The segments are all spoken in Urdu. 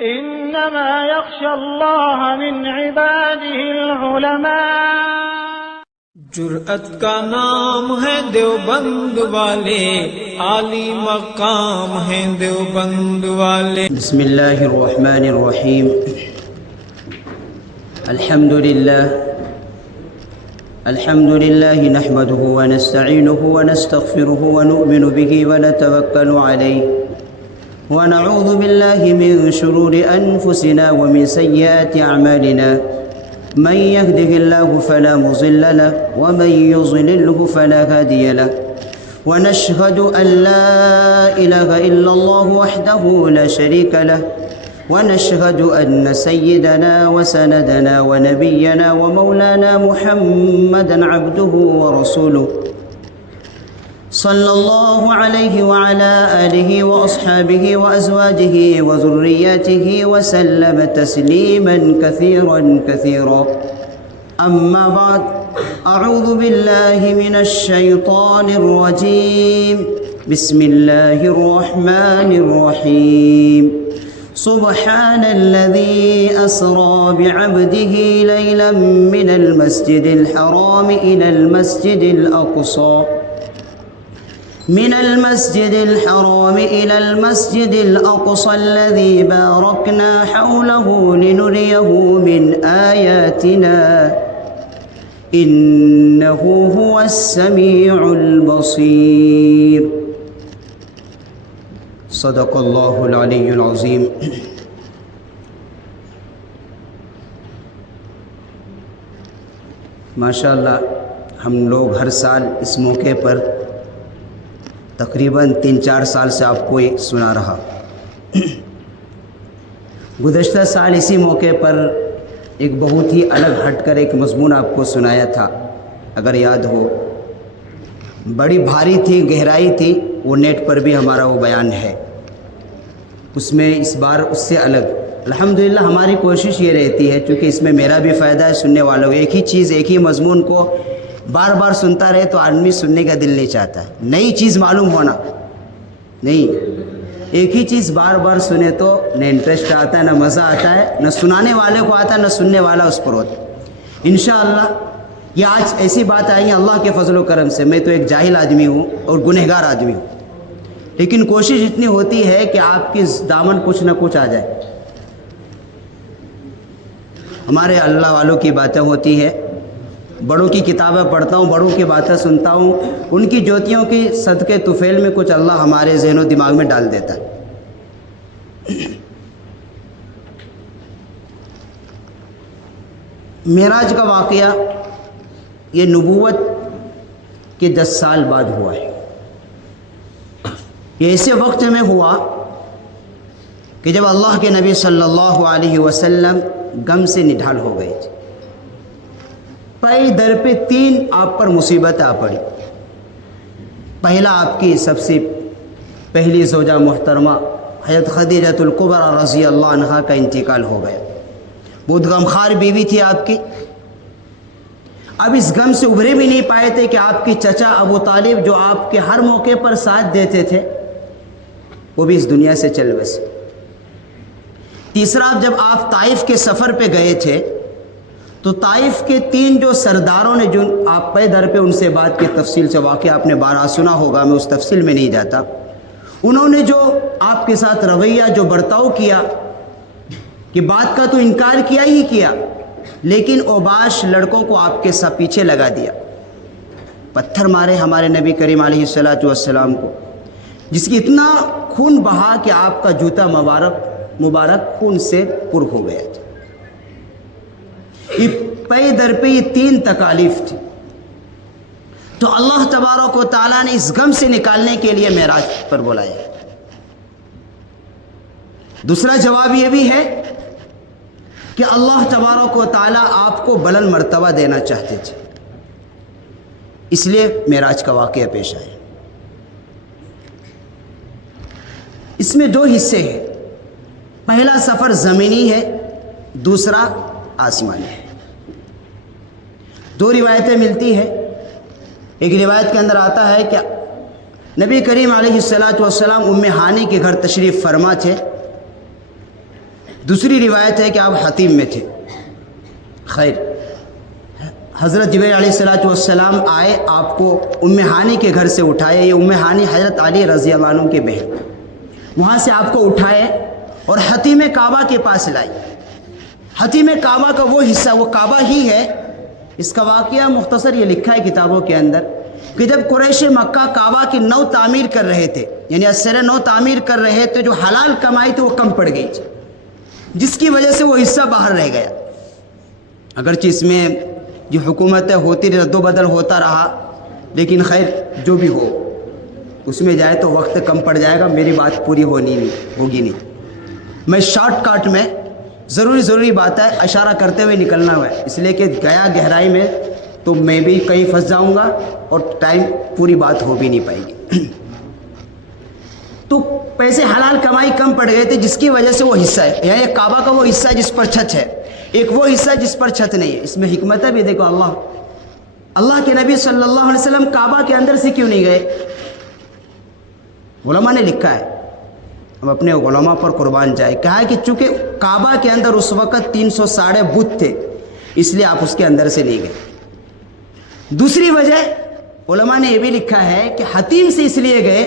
إنما يخشى الله من عباده العلماء۔ جرأت کا نام ہے دیوبند والے، عالی مقام ہے دیوبند والے۔ بسم اللہ الرحمن الرحیم۔ الحمد للہ نحمده ونستعینه ونستغفره ونؤمن به ونتوکل علیہ ونعوذ باللہ من شرور انفسنا ومن سیئات اعمالنا، من يهده الله فلا مضل له ومن يضلله فلا هادي له، ونشهد أن لا إله إلا الله وحده لا شريك له، ونشهد أن سيدنا وسندنا ونبينا ومولانا محمدا عبده ورسوله، صلى الله عليه وعلى آله وأصحابه وأزواجه وذرياته وسلم تسليما كثيرا كثيرا، أما بعد، أعوذ بالله من الشيطان الرجيم، بسم الله الرحمن الرحيم، سبحان الذي أسرى بعبده ليلا من المسجد الحرام إلى المسجد الأقصى الذي باركنا حوله لنريه من آياتنا إنه هو السميع البصير۔ صدق اللہ العلی العظیم۔ ماشاءاللہ ہم لوگ ہر سال اس موقع پر تقریباً 3-4 سال سے آپ کو یہ سنا رہا۔ گزشتہ سال اسی موقع پر ایک بہت ہی الگ ہٹ کر ایک مضمون آپ کو سنایا تھا، اگر یاد ہو، بڑی بھاری تھی، گہرائی تھی، وہ نیٹ پر بھی ہمارا وہ بیان ہے۔ اس میں اس بار اس سے الگ الحمدللہ ہماری کوشش یہ رہتی ہے، چونکہ اس میں میرا بھی فائدہ ہے، سننے والوں کو ایک ہی چیز، ایک ہی مضمون کو بار بار سنتا رہے تو آدمی سننے کا دل نہیں چاہتا ہے، نئی چیز معلوم ہونا نہیں، ایک ہی چیز بار بار سنے تو نہ انٹرسٹ آتا ہے، نہ مزہ آتا ہے، نہ سنانے والے کو آتا ہے، نہ سننے والا اس پر ہوتا۔ انشاءاللہ یہ آج ایسی بات آئی ہے اللہ کے فضل و کرم سے، میں تو ایک جاہل آدمی ہوں اور گنہگار آدمی ہوں، لیکن کوشش اتنی ہوتی ہے کہ آپ کی دامن کچھ نہ کچھ آ جائے۔ ہمارے اللہ والوں کی باتیں ہوتی ہے، بڑوں کی کتابیں پڑھتا ہوں، بڑوں کی باتیں سنتا ہوں، ان کی جوتیوں کی صدقے طفیل میں کچھ اللہ ہمارے ذہن و دماغ میں ڈال دیتا ہے۔ معراج کا واقعہ یہ نبوت کے 10 سال بعد ہوا ہے۔ یہ ایسے وقت میں ہوا کہ جب اللہ کے نبی صلی اللہ علیہ وسلم غم سے نڈھال ہو گئے تھے۔ پے در پہ 3 آپ پر مصیبتیں آ پڑی۔ پہلا، آپ کی سب سے پہلی زوجہ محترمہ حضرت خدیجہ الکبریٰ رضی اللہ عنہا کا انتقال ہو گیا۔ بہت غمخوار بیوی تھی آپ کی۔ اب اس غم سے ابھرے بھی نہیں پائے تھے کہ آپ کے چچا ابو طالب جو آپ کے ہر موقع پر ساتھ دیتے تھے وہ بھی اس دنیا سے چل بسے۔ تیسرا، جب آپ طائف کے سفر پہ گئے تھے تو طائف کے 3 جو سرداروں نے، جو آپ پے در پہ ان سے بات کی تفصیل سے، واقعہ آپ نے بارہ سنا ہوگا، میں اس تفصیل میں نہیں جاتا، انہوں نے جو آپ کے ساتھ رویہ، جو برتاؤ کیا کہ بات کا تو انکار کیا ہی کیا، لیکن اوباش لڑکوں کو آپ کے ساتھ پیچھے لگا دیا، پتھر مارے ہمارے نبی کریم علیہ السلام کو، جس کی اتنا خون بہا کہ آپ کا جوتا مبارک خون سے پر ہو گیا تھا۔ یہ پے در پہ یہ 3 تکالیف تھی، تو اللہ تبارک و تعالیٰ نے اس غم سے نکالنے کے لیے معراج پر بلایا۔ دوسرا جواب یہ بھی ہے کہ اللہ تبارک و تعالیٰ آپ کو بلند مرتبہ دینا چاہتے تھے، اس لیے معراج کا واقعہ پیش آیا۔ اس میں 2 حصے ہیں، پہلا سفر زمینی ہے، دوسرا آسمانی ہے۔ 2 روایتیں ملتی ہیں۔ ایک روایت کے اندر آتا ہے کہ نبی کریم علیہ السلام ام ہانی کے گھر تشریف فرما تھے، دوسری روایت ہے کہ آپ حتیم میں تھے. خیر، حضرت جبرائیل علیہ السلام آئے، آپ کو ام ہانی کے گھر سے اٹھائے. یہ ام ہانی حضرت علی رضی اللہ عنہ کے بہن. وہاں سے آپ کو اٹھائے اور حتیم کعبہ کے پاس لائی. حتیم کعبہ کا وہ حصہ، وہ کعبہ ہی ہے. اس کا واقعہ مختصر یہ لکھا ہے کتابوں کے اندر کہ جب قریش مکہ کعبہ کی نو تعمیر کر رہے تھے، یعنی اثر نو تعمیر کر رہے تھے، جو حلال کمائی تھی وہ کم پڑ گئی، جس کی وجہ سے وہ حصہ باہر رہ گیا. اگرچہ اس میں جو حکومت ہوتی رد و بدل ہوتا رہا، لیکن خیر جو بھی ہو اس میں جائے تو وقت کم پڑ جائے گا، میری بات پوری ہوگی نہیں. میں شارٹ کٹ میں ضروری بات ہے اشارہ کرتے ہوئے نکلنا ہوا ہے، اس لیے کہ گیا گہرائی میں تو میں بھی کہیں پھنس جاؤں گا اور ٹائم پوری بات ہو بھی نہیں پائے گی. تو پیسے حلال کمائی کم پڑ گئے تھے، جس کی وجہ سے وہ حصہ ہے، یعنی کعبہ کا وہ حصہ جس پر چھت ہے، ایک وہ حصہ جس پر چھت نہیں ہے. اس میں حکمت ہے بھی. دیکھو اللہ کے نبی صلی اللہ علیہ وسلم کعبہ کے اندر سے کیوں نہیں گئے؟ علماء نے لکھا ہے، ہم اپنے علماء پر قربان جائے. کہا ہے کہ چونکہ کعبہ کے اندر اس وقت 300 بت تھے، اس لیے آپ اس کے اندر سے نہیں گئے. دوسری وجہ علماء نے یہ بھی لکھا ہے کہ حتیم سے اس لیے گئے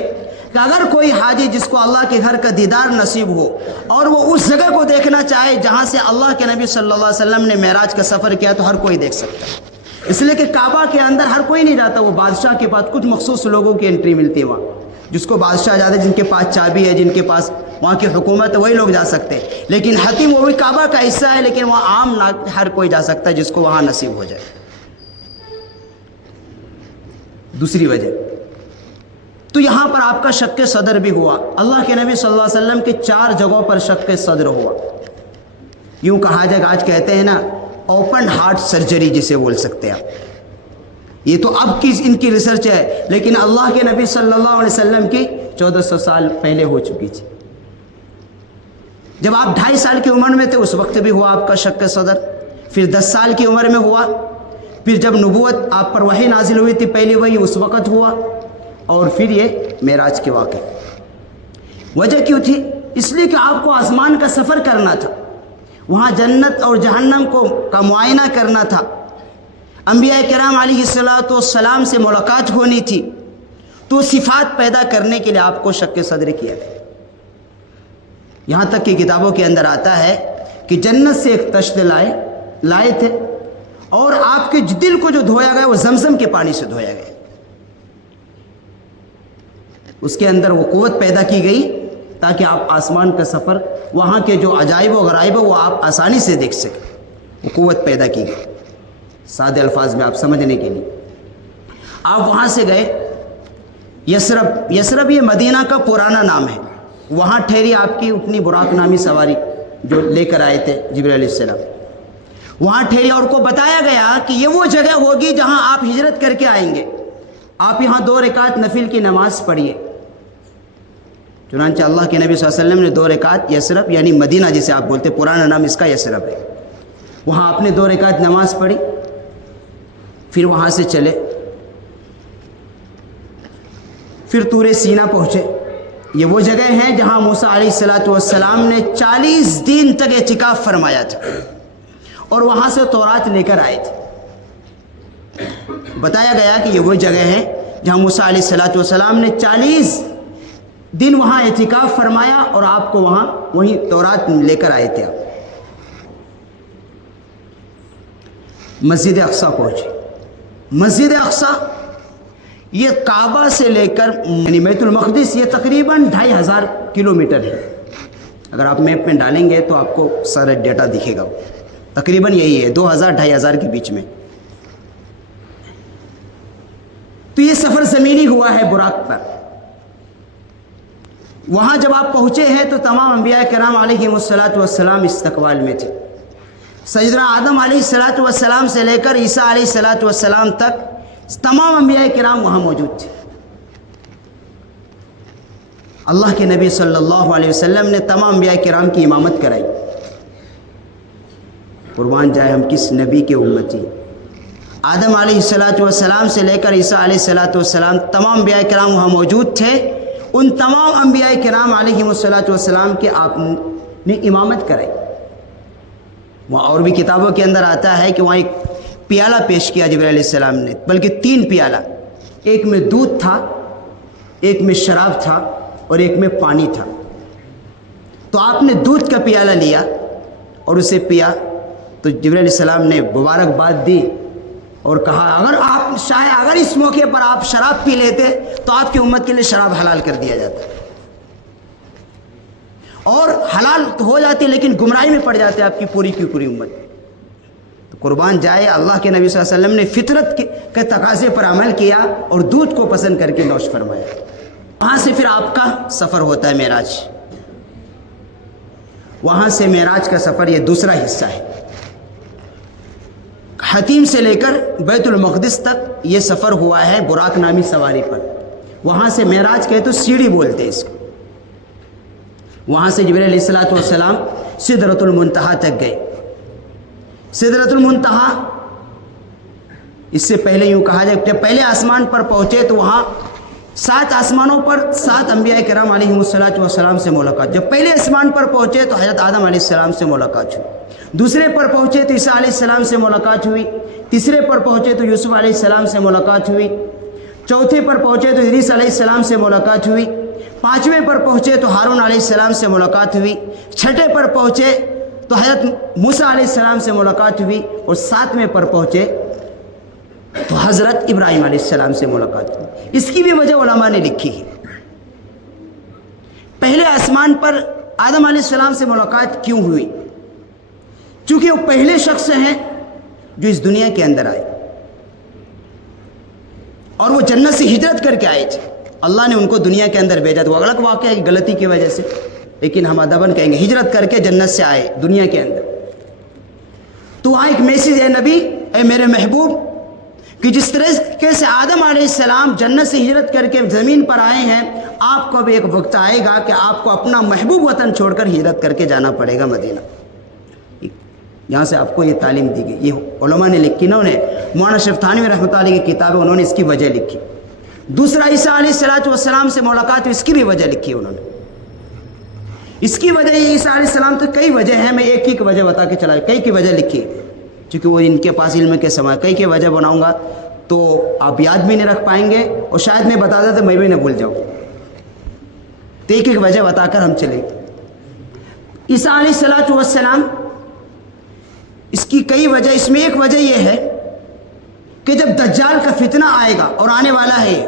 کہ اگر کوئی حاجی جس کو اللہ کے گھر کا دیدار نصیب ہو اور وہ اس جگہ کو دیکھنا چاہے جہاں سے اللہ کے نبی صلی اللہ علیہ وسلم نے معراج کا سفر کیا، تو ہر کوئی دیکھ سکتا ہے. اس لیے کہ کعبہ کے اندر ہر کوئی نہیں جاتا، وہ بادشاہ کے پاس کچھ مخصوص لوگوں کی انٹری ملتی ہے. وہاں جس کو بادشاہ جاتے، جن کے پاس چابی ہے، جن کے پاس وہاں کی حکومت ہے، وہی لوگ جا سکتے ہیں. لیکن حتیم وہ بھی کعبہ کا حصہ ہے، لیکن وہاں عام ہر کوئی جا سکتا ہے جس کو وہاں نصیب ہو جائے. دوسری وجہ تو یہاں پر آپ کا شق صدر بھی ہوا. اللہ کے نبی صلی اللہ علیہ وسلم کے 4 جگہوں پر شق صدر ہوا. یوں کہا جائے، آج کہتے ہیں نا اوپن ہارٹ سرجری جسے بول سکتے ہیں آپ. یہ تو اب کی ان کی ریسرچ ہے، لیکن اللہ کے نبی صلی اللہ علیہ وسلم کی 1400 سال پہلے ہو چکی تھی. جب آپ 2.5 سال کی عمر میں تھے اس وقت بھی ہوا آپ کا شق صدر. پھر 10 سال کی عمر میں ہوا. پھر جب نبوت آپ پر وحی نازل ہوئی تھی پہلی وحی، اس وقت ہوا. اور پھر یہ معراج کے واقعہ. وجہ کیوں تھی؟ اس لیے کہ آپ کو آسمان کا سفر کرنا تھا، وہاں جنت اور جہنم کا معائنہ کرنا تھا، انبیاء کرام علیہ السلام سے ملاقات ہونی تھی. تو صفات پیدا کرنے کے لیے آپ کو شق صدر کیا گیا. یہاں تک کہ کتابوں کے اندر آتا ہے کہ جنت سے ایک تشت لائے تھے، اور آپ کے دل کو جو دھویا گیا وہ زمزم کے پانی سے دھویا گیا. اس کے اندر وہ قوت پیدا کی گئی تاکہ آپ آسمان کا سفر، وہاں کے جو عجائب و غرائب وہ آپ آسانی سے دیکھ سکیں. وہ قوت پیدا کی گئی. سادے الفاظ میں آپ سمجھنے کے لیے آپ وہاں سے گئے یثرب. یثرب یہ مدینہ کا پرانا نام ہے. وہاں ٹھہری آپ کی اپنی براق نامی سواری جو لے کر آئے تھے جبرائیل علیہ السلام. وہاں ٹھہری اور کو بتایا گیا کہ یہ وہ جگہ ہوگی جہاں آپ ہجرت کر کے آئیں گے. آپ یہاں 2 رکعت نفل کی نماز پڑھیے. چنانچہ اللہ کے نبی صلی اللہ علیہ وسلم نے 2 رکعت یثرب یعنی مدینہ جسے آپ بولتے، پرانا نام اس کا یثرب ہے، وہاں آپ نے 2 رکعت نماز پڑھی. پھر وہاں سے چلے، پھر طور سینا پہنچے. یہ وہ جگہ ہیں جہاں موسیٰ علیہ السلام نے 40 دن تک اعتکاف فرمایا تھا اور وہاں سے تورات لے کر آئے تھے. بتایا گیا کہ یہ وہ جگہ ہے جہاں موسیٰ علیہ السلام نے 40 دن وہاں اعتکاف فرمایا اور آپ کو وہیں تورات لے کر آئے تھے. آپ مسجد اقصیٰ پہنچے. مسجد اقصیٰ یہ کعبہ سے لے کر یعنی بیت المقدس یہ تقریباً 2500 کلومیٹر ہے. اگر آپ میپ میں ڈالیں گے تو آپ کو سارا ڈیٹا دکھے گا. تقریباً یہی ہے 2000-2500 کے بیچ میں. تو یہ سفر زمینی ہوا ہے براق پر. وہاں جب آپ پہنچے ہیں تو تمام انبیاء کرام علیہ السلام استقبال میں تھے. سیدنا آدم علیہ السلام سے لے کر عیسیٰ علیہ السلام تک تمام انبیاء کرام وہاں موجود تھے. اللہ کے نبی صلی اللہ علیہ وسلم نے تمام انبیاء کرام کی امامت کرائی. قربان جائے ہم کس نبی کے امتی. آدم علیہ السلام سے لے کر عیسیٰ علیہ السلام تمام انبیاء کرام وہاں موجود تھے. ان تمام انبیاء کرام علیہ السلام کے آپ نے امامت کرائی. وہاں اور بھی کتابوں کے اندر آتا ہے کہ وہاں ایک پیالہ پیش کیا جبرائیل علیہ السلام نے، بلکہ 3 پیالہ، ایک میں دودھ تھا، ایک میں شراب تھا اور ایک میں پانی تھا. تو آپ نے دودھ کا پیالہ لیا اور اسے پیا تو جبرائیل علیہ السلام نے مبارکباد دی اور کہا اگر اس موقع پر آپ شراب پی لیتے تو آپ کی امت کے لیے شراب حلال کر دیا جاتا، اور حلال تو ہو جاتی لیکن گمراہی میں پڑ جاتے آپ کی پوری کی پوری امت. تو قربان جائے اللہ کے نبی صلی اللہ علیہ وسلم نے فطرت کے تقاضے پر عمل کیا اور دودھ کو پسند کر کے نوش فرمایا. وہاں سے پھر آپ کا سفر ہوتا ہے معراج. وہاں سے معراج کا سفر یہ دوسرا حصہ ہے. حتیم سے لے کر بیت المقدس تک یہ سفر ہوا ہے براق نامی سواری پر. وہاں سے معراج کہے تو سیڑھی بولتے ہیں اس کو. وہاں سے جبرائیل علیہ الصلوۃ والسلام سدرۃ المنتہا تک گئے. سدرۃ المنتہا اس سے پہلے یوں کہا جائے جب پہلے آسمان پر پہنچے تو وہاں 7 آسمانوں پر 7 انبیاء کرام علیہم الصلوۃ والسلام سے ملاقات. جب پہلے آسمان پر پہنچے تو حضرت آدم علیہ السلام سے ملاقات ہوئی. دوسرے پر پہنچے تو عیسیٰ علیہ السلام سے ملاقات ہوئی. تیسرے پر پہنچے تو یوسف علیہ السلام سے ملاقات ہوئی. چوتھے پر پہنچے تو ادریس علیہ السلام سے ملاقات ہوئی. 5ویں پر پہنچے تو ہارون علیہ السلام سے ملاقات ہوئی. 6ٹھے پر پہنچے تو حضرت موسیٰ علیہ السلام سے ملاقات ہوئی. اور 7ویں پر پہنچے تو حضرت ابراہیم علیہ السلام سے ملاقات ہوئی. اس کی بھی وجہ علماء نے لکھی ہے. پہلے آسمان پر آدم علیہ السلام سے ملاقات کیوں ہوئی؟ چونکہ وہ پہلے شخص ہیں جو اس دنیا کے اندر آئے اور وہ جنت سے ہجرت کر کے آئے تھے. اللہ نے ان کو دنیا کے اندر بھیجا. تو الگ واقعہ ہے غلطی کی وجہ سے، لیکن ہم ادباً کہیں گے ہجرت کر کے جنت سے آئے دنیا کے اندر. تو وہاں ایک میسیج ہے نبی اے میرے محبوب کہ جس طریقے سے آدم علیہ السلام جنت سے ہجرت کر کے زمین پر آئے ہیں، آپ کو بھی ایک وقت آئے گا کہ آپ کو اپنا محبوب وطن چھوڑ کر ہجرت کر کے جانا پڑے گا مدینہ. یہاں سے آپ کو یہ تعلیم دی گئی. یہ علماء نے لکھی، انہوں نے مولانا اشرف تھانوی رحمۃ اللہ علیہ کی کتاب ہے، انہوں نے اس کی وجہ لکھی. دوسرا عیسیٰ علیہ الصلوۃ والسلام سے ملاقات، اس کی بھی وجہ لکھی ہے انہوں نے. اس کی وجہ عیسیٰ علیہ السلام تو کئی وجہ ہیں، میں ایک ہی وجہ بتا کے چلا، کئی کی وجہ لکھی چونکہ وہ ان کے پاس علم کے سما. کئی کی وجہ بناؤں گا تو آپ یاد بھی نہیں رکھ پائیں گے اور شاید میں بتا دیں تو میں بھی نہ بھول جاؤں. تو ایک ایک وجہ بتا کر ہم چلے. عیسیٰ علیہ الصلوۃ والسلام اس کی کئی وجہ، اس میں ایک وجہ یہ ہے کہ جب دجال کا فتنہ آئے گا اور آنے والا ہے،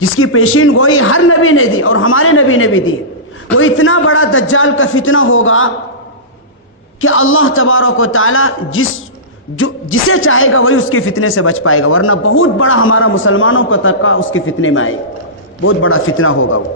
جس کی پیشین گوئی ہر نبی نے دی اور ہمارے نبی نے بھی دی، وہ اتنا بڑا دجال کا فتنہ ہوگا کہ اللہ تبارک و تعالی جسے چاہے گا وہی اس کے فتنے سے بچ پائے گا، ورنہ بہت بڑا ہمارا مسلمانوں کا طبقہ اس کے فتنے میں آئے گا. بہت بڑا فتنہ ہوگا وہ.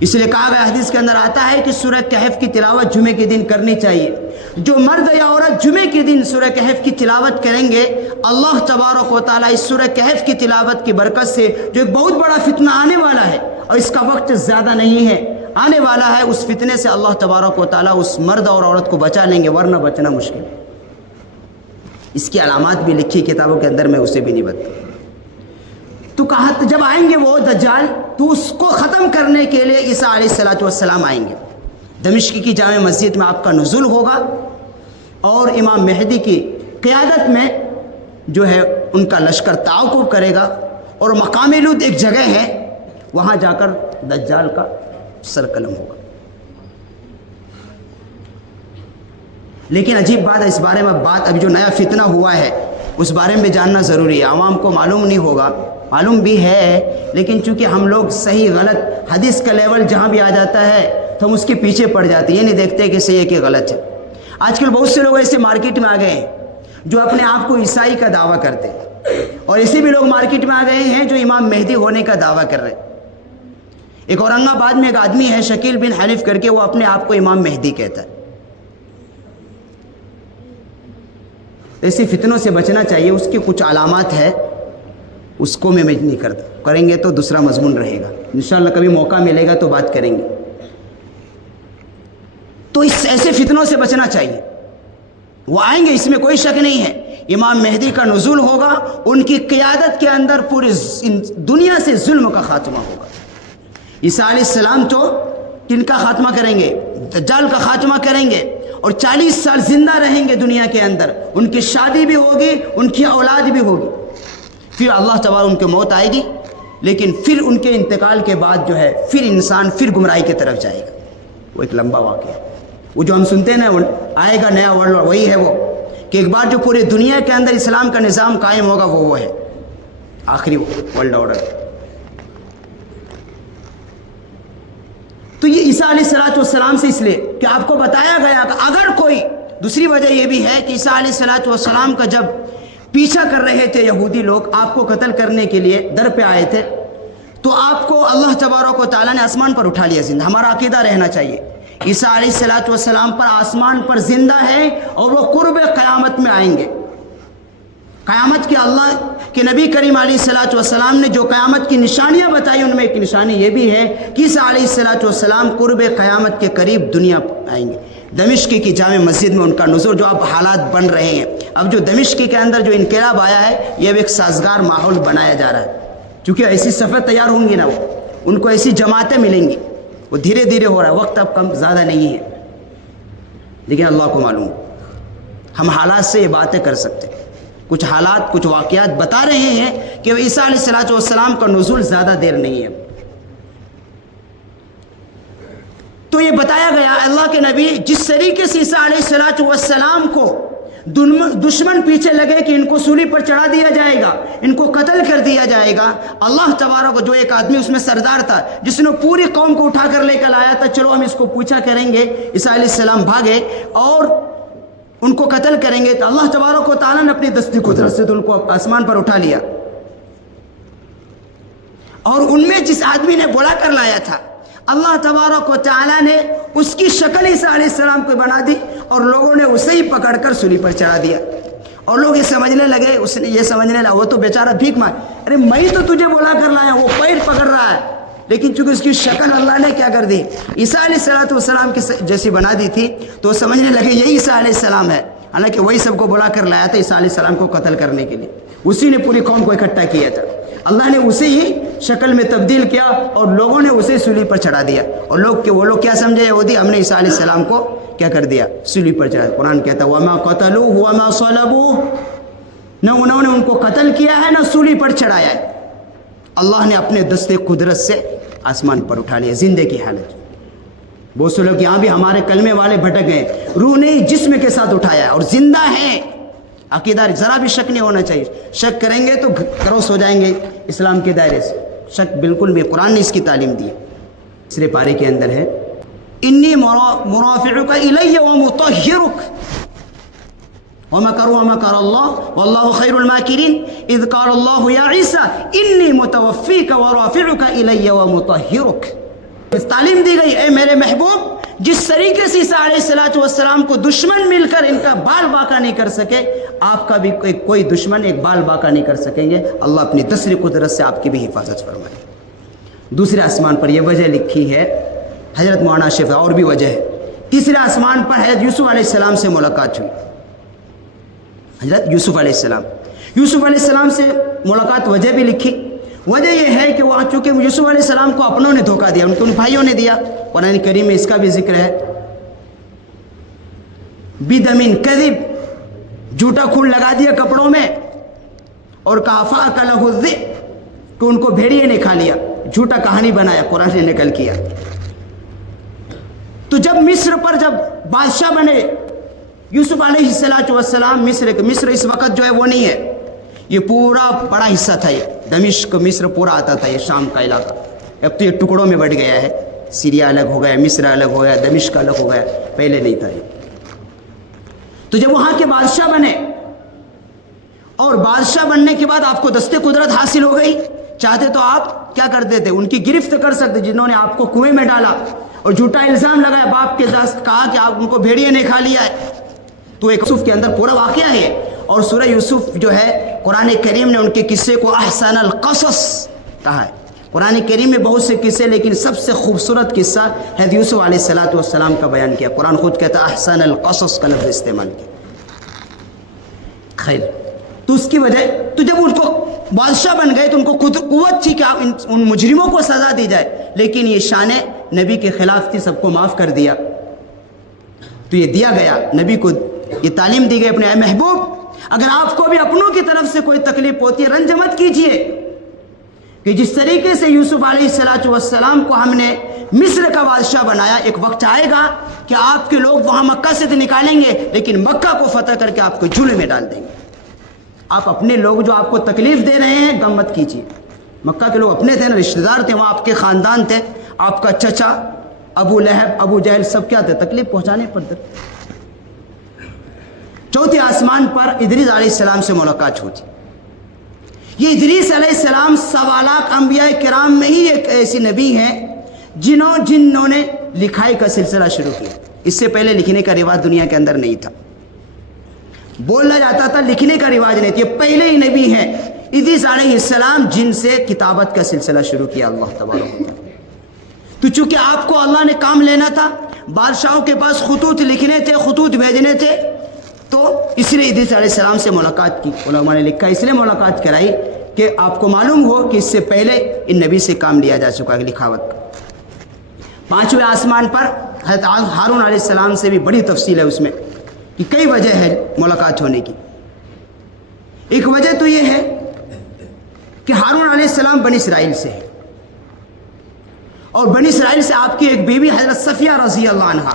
اس لیے کہا گیا حدیث کے اندر آتا ہے کہ سورہ کہف کی تلاوت جمعے کے دن کرنی چاہیے. جو مرد یا عورت جمعے کے دن سورہ کہف کی تلاوت کریں گے، اللہ تبارک و تعالیٰ اس سورہ کہف کی تلاوت کی برکت سے جو ایک بہت بڑا فتنہ آنے والا ہے اور اس کا وقت زیادہ نہیں ہے، آنے والا ہے، اس فتنے سے اللہ تبارک و تعالیٰ اس مرد اور عورت کو بچا لیں گے، ورنہ بچنا مشکل ہے. اس کی علامات بھی لکھی کتابوں کے اندر، میں اسے بھی نہیں بتا. تو کہا جب آئیں گے وہ دجال تو اس کو ختم کرنے کے لیے عیسیٰ علیہ الصلوۃ والسلام آئیں گے. دمشق کی جامع مسجد میں آپ کا نزول ہوگا اور امام مہدی کی قیادت میں جو ہے ان کا لشکر تعاقب کرے گا اور مقام لود ایک جگہ ہے، وہاں جا کر دجال کا سر قلم ہوگا. لیکن عجیب بات ہے، اس بارے میں بات ابھی جو نیا فتنہ ہوا ہے اس بارے میں بھی جاننا ضروری ہے. عوام کو معلوم نہیں ہوگا، معلوم بھی ہے لیکن چونکہ ہم لوگ صحیح غلط حدیث کا لیول جہاں بھی آ جاتا ہے تو ہم اس کے پیچھے پڑ جاتے ہیں، یہ نہیں دیکھتے کہ صحیح ہے کہ غلط ہے. آج کل بہت سے لوگ ایسے مارکیٹ میں آ گئے ہیں جو اپنے آپ کو عیسائی کا دعویٰ کرتے ہیں، اور ایسے بھی لوگ مارکیٹ میں آ گئے ہیں جو امام مہدی ہونے کا دعویٰ کر رہے ہیں. ایک اورنگ آباد میں ایک آدمی ہے شکیل بن حلیف کر کے، وہ اپنے آپ کو امام مہدی کہتا ہے. ایسے فتنوں سے بچنا چاہیے. اس کی کچھ علامات ہے، اس کو میں نہیں کرتا، کریں گے تو دوسرا مضمون رہے گا. انشاءاللہ کبھی موقع ملے گا تو بات کریں گے. تو اس ایسے فتنوں سے بچنا چاہیے. وہ آئیں گے، اس میں کوئی شک نہیں ہے. امام مہدی کا نزول ہوگا، ان کی قیادت کے اندر پوری دنیا سے ظلم کا خاتمہ ہوگا. عیسیٰ علیہ السلام تو کن کا خاتمہ کریں گے؟ دجال کا خاتمہ کریں گے اور 40 سال زندہ رہیں گے دنیا کے اندر، ان کی شادی بھی ہوگی، ان کی اولاد بھی ہوگی، پھر اللہ تبارک ان کی موت آئے گی، لیکن پھر ان کے انتقال کے بعد جو ہے پھر انسان پھر گمراہی کی طرف جائے گا۔ وہ ایک لمبا واقعہ ہے، وہ جو ہم سنتے ہیں نا آئے گا نیا ورلڈ، وہی ہے وہ کہ ایک بار جو پورے دنیا کے اندر اسلام کا نظام قائم ہوگا وہ ہے آخری ورلڈ آرڈر۔ تو یہ عیسیٰ علیہ السلام سے اس لیے کہ آپ کو بتایا گیا کہ اگر کوئی، دوسری وجہ یہ بھی ہے کہ عیسیٰ علیہ السلام کا جب پیچھا کر رہے تھے یہودی لوگ، آپ کو قتل کرنے کے لیے در پہ آئے تھے، تو آپ کو اللہ تبارک و تعالیٰ نے آسمان پر اٹھا لیا زندہ۔ ہمارا عقیدہ رہنا چاہیے عیسیٰ علیہ السلام پر آسمان پر زندہ ہے اور وہ قرب قیامت میں آئیں گے۔ قیامت کے اللہ کے نبی کریم علیہ السلام نے جو قیامت کی نشانیاں بتائی، ان میں ایک نشانی یہ بھی ہے کہ عیسیٰ علیہ السلام قرب قیامت کے قریب دنیا آئیں گے۔ دمشق کی جامع مسجد میں ان کا نزول، جو اب حالات بن رہے ہیں، اب جو دمشق کے اندر جو انقلاب آیا ہے، یہ اب ایک سازگار ماحول بنایا جا رہا ہے، کیونکہ ایسی صفیں تیار ہوں گی نا، وہ ان کو ایسی جماعتیں ملیں گی، وہ دھیرے دھیرے ہو رہا ہے، وقت اب کم زیادہ نہیں ہے، لیکن اللہ کو معلوم ہم حالات سے یہ باتیں کر سکتے ہیں۔ کچھ حالات، کچھ واقعات بتا رہے ہیں کہ عیسیٰ علیہ السلام کا نزول زیادہ دیر نہیں ہے۔ تو یہ بتایا گیا اللہ کے نبی جس طریقے سے عیسیٰ علیہ السلام کو دشمن پیچھے لگے کہ ان کو سولی پر چڑھا دیا جائے گا، ان کو قتل کر دیا جائے گا، اللہ تبارک کو جو ایک آدمی اس میں سردار تھا جس نے پوری قوم کو اٹھا کر لے کر آیا تھا، چلو ہم اس کو پوچھا کریں گے، عیسیٰ علیہ السلام بھاگے اور ان کو قتل کریں گے، تو اللہ تبارک و تعالیٰ نے اپنی دستی قدرت سے ان کو آسمان پر اٹھا لیا، اور ان میں جس آدمی نے بلا کر لایا تھا اللہ تبارک و تعالیٰ نے اس کی شکل عیسیٰ علیہ السلام کو بنا دی، اور لوگوں نے اسے ہی پکڑ کر سولی پر چڑھا دیا، اور لوگ یہ سمجھنے لگے، اس نے یہ سمجھنے لگا وہ تو بیچارہ بھیک مانگ، ارے میں ہی تو تجھے بلا کر لایا، وہ پیر پکڑ رہا ہے، لیکن چونکہ اس کی شکل اللہ نے کیا کر دی، عیسیٰ علیہ السلام کی جیسی بنا دی تھی، تو وہ سمجھنے لگے یہی عیسیٰ علیہ السلام ہے، حالانکہ وہی سب کو بلا کر لایا تھا عیسیٰ علیہ السلام کو قتل کرنے کے لیے، اسی نے پوری قوم کو اکٹھا کیا تھا، اللہ نے اسے ہی شکل میں تبدیل کیا اور لوگوں نے اسے سولی پر چڑھا دیا، اور وہ لوگ کیا سمجھے یہودی، ہم نے عیسیٰ علیہ السلام کو کیا کر دیا، سولی پر چڑھا دیا۔ قرآن کہتا ہے وَمَا قَتَلُوهُ وَمَا صَلَبُوهُ، نہ انہوں نے ان کو قتل کیا ہے نہ سولی پر چڑھایا ہے، اللہ نے اپنے دست قدرت سے آسمان پر اٹھا لیا زندے کی حالت۔ بہت سے لوگ یہاں بھی ہمارے کلمے والے بھٹک گئے، روح نے جسم کے ساتھ اٹھایا ہے اور زندہ ہیں، عقیدہ ذرا بھی شک نہیں ہونا چاہیے، شک کریں گے تو کروس ہو جائیں گے اسلام کے دائرے سے، شک بالکل بھی، قرآن نے اس کی تعلیم دی ہے۔ تیسرے پارے کے اندر ہے انی مرافعک الی ومطہرک ومکروا مکر اللہ واللہ خیر الماکرین اذ قال اللہ یا عیسیٰ انی متوفیک ورافعک الی ومطہرک۔ تعلیم دی گئی اے میرے محبوب، جس طریقے سے عیسیٰ علیہ السلام کو دشمن مل کر ان کا بال باقا نہیں کر سکے، آپ کا بھی کوئی دشمن ایک بال باقا نہیں کر سکیں گے، اللہ اپنی دسری قدرت سے آپ کی بھی حفاظت فرمائے۔ دوسرے آسمان پر یہ وجہ لکھی ہے حضرت مولانا شیخ، اور بھی وجہ ہے۔ تیسرے آسمان پر حضرت یوسف علیہ السلام سے ملاقات ہوئی، حضرت یوسف علیہ السلام سے ملاقات، وجہ بھی لکھی۔ وجہ یہ ہے کہ وہ چونکہ یوسف علیہ السلام کو اپنوں نے دھوکہ دیا، ان کے ان بھائیوں نے دیا، قرآن کریم میں اس کا بھی ذکر ہے، بدم کذب، جھوٹا خون لگا دیا کپڑوں میں، اور کہا فأکلہ الذئب، کہ ان کو بھیڑیے نے کھا لیا، جھوٹا کہانی بنایا، قرآن نے نقل کیا۔ تو جب مصر پر جب بادشاہ بنے یوسف علیہ السلام، مصر اس وقت جو ہے وہ نہیں ہے، یہ پورا بڑا حصہ تھا، یہ دمشق مصر پورا آتا تھا، یہ شام کا علاقہ، اب تو یہ ٹکڑوں میں بٹ گیا ہے، سیریا الگ ہو گیا، مصر الگ ہو گیا، دمشق الگ ہو گیا، پہلے نہیں تھا یہ۔ تو جب وہاں کے بادشاہ بنے، اور بادشاہ بننے کے بعد آپ کو دست قدرت حاصل ہو گئی، چاہتے تو آپ کیا کرتے تھے، ان کی گرفت کر سکتے، جنہوں نے آپ کو کنویں میں ڈالا اور جھوٹا الزام لگایا، باپ کے دست کہا کہ آپ ان کو بھیڑیے نے کھا لیا ہے، تو ایک یوسف کے اندر پورا واقعہ ہے، اور سورہ یوسف جو ہے قرآن کریم نے ان کے قصے کو احسن القصص کہا ہے۔ قرآن کریم میں بہت سے قصے، لیکن سب سے خوبصورت قصہ حضرت یوسف علیہ السلام کا بیان کیا، قرآن خود کہتا ہے احسن القصص کا لفظ استعمال کیا۔ خیر، تو اس کی وجہ، تو جب ان کو بادشاہ بن گئے تو ان کو قوت تھی کہ ان مجرموں کو سزا دی جائے، لیکن یہ شان نبی کے خلاف تھی، سب کو معاف کر دیا، تو یہ دیا گیا، نبی کو یہ تعلیم دی گئی اپنے، اے محبوب اگر آپ کو بھی اپنوں کی طرف سے کوئی تکلیف ہوتی ہے رنج مت کیجئے، کہ جس طریقے سے یوسف علیہ السلام کو ہم نے مصر کا بادشاہ بنایا، ایک وقت آئے گا کہ آپ کے لوگ وہاں مکہ سے تو نکالیں گے لیکن مکہ کو فتح کر کے آپ کو جھولے میں ڈال دیں گے۔ آپ اپنے لوگ جو آپ کو تکلیف دے رہے ہیں غم مت کیجیے، مکہ کے لوگ اپنے تھے نا، رشتہ دار تھے، وہاں آپ کے خاندان تھے، آپ کا چچا ابو لہب ابو جہل سب کیا تھے، تکلیف پہنچانے پر تھے۔ چوتھے آسمان پر ادریس علیہ السلام سے ملاقات ہوتی۔ یہ ادریس علیہ السلام 1.25 لاکھ انبیاء کرام میں ہی ایک ایسی نبی ہیں جنہوں نے لکھائی کا سلسلہ شروع کیا۔ اس سے پہلے لکھنے کا رواج دنیا کے اندر نہیں تھا، بولنا جاتا تھا، لکھنے کا رواج نہیں تھا۔ یہ پہلے ہی نبی ہیں ادریس علیہ السلام جن سے کتابت کا سلسلہ شروع کیا اللہ تبارک و تعالیٰ۔ تو چونکہ آپ کو اللہ نے کام لینا تھا، بادشاہوں کے پاس خطوط لکھنے تھے، خطوط بھیجنے تھے، تو اس لیے ادریس علیہ السلام سے ملاقات کی۔ علماء نے لکھا اس لیے ملاقات کرائی کہ آپ کو معلوم ہو کہ اس سے پہلے ان نبی سے کام لیا جا چکا ہے لکھاوت کا۔ 5ویں آسمان پر حضرت ہارون علیہ السلام سے بھی بڑی تفصیل ہے اس میں، کہ کئی وجہ ہے ملاقات ہونے کی۔ ایک وجہ تو یہ ہے کہ ہارون علیہ السلام بنی اسرائیل سے ہے، اور بنی اسرائیل سے آپ کی ایک بیوی حضرت صفیہ رضی اللہ عنہا،